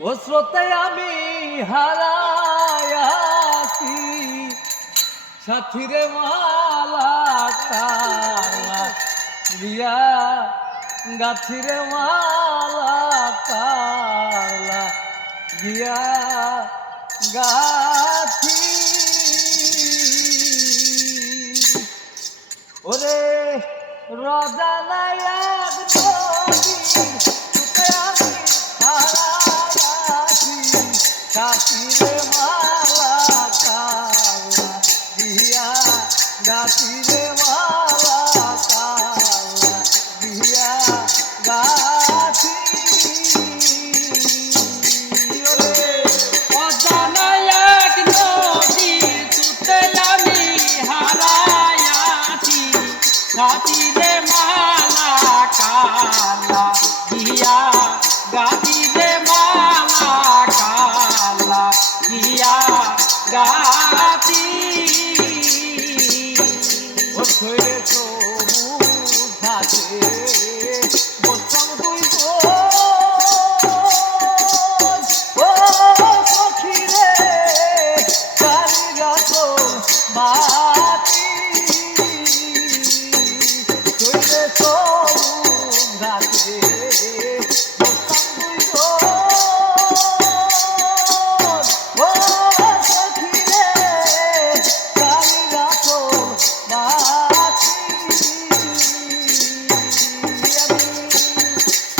ও স্রোতে আমি হারায়াছি সাথীরে মালা কালা দিয়া গাছিরে মালা কালা দিয়া গাছি ওরে রাজা নায়ক নদী আমি হারায়াছি সাথীরে মালা কালা দিয়া গাছিরে মালা কালা দিয়া গাছি ওরে অজানা এক নদী ছুটে আমি হারায়াছি সাথীরে মালা কালা দিয়া গাছিরে মালা কালা দিয়া গাছি ও ছড়ে সবুজ ঘাসে বসতাম দুই ও সখী রে কালি গাছ বাতি ছড়ে সবুজ ঘাসে বসতাম দুই ও সখী রে কালি গাছ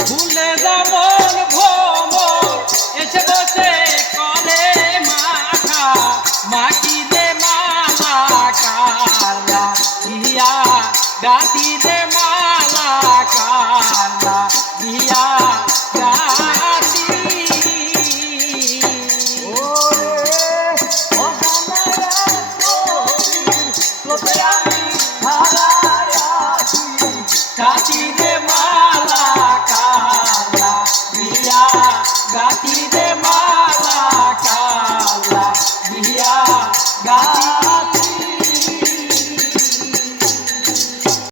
ফুলে যেমন ভ্রমর এসে বসে করে মাখা মাটিতে মালা কালা দিয়া গাতিতে মালা কালা দিয়া গাছি আমি হারায়াছি গাছি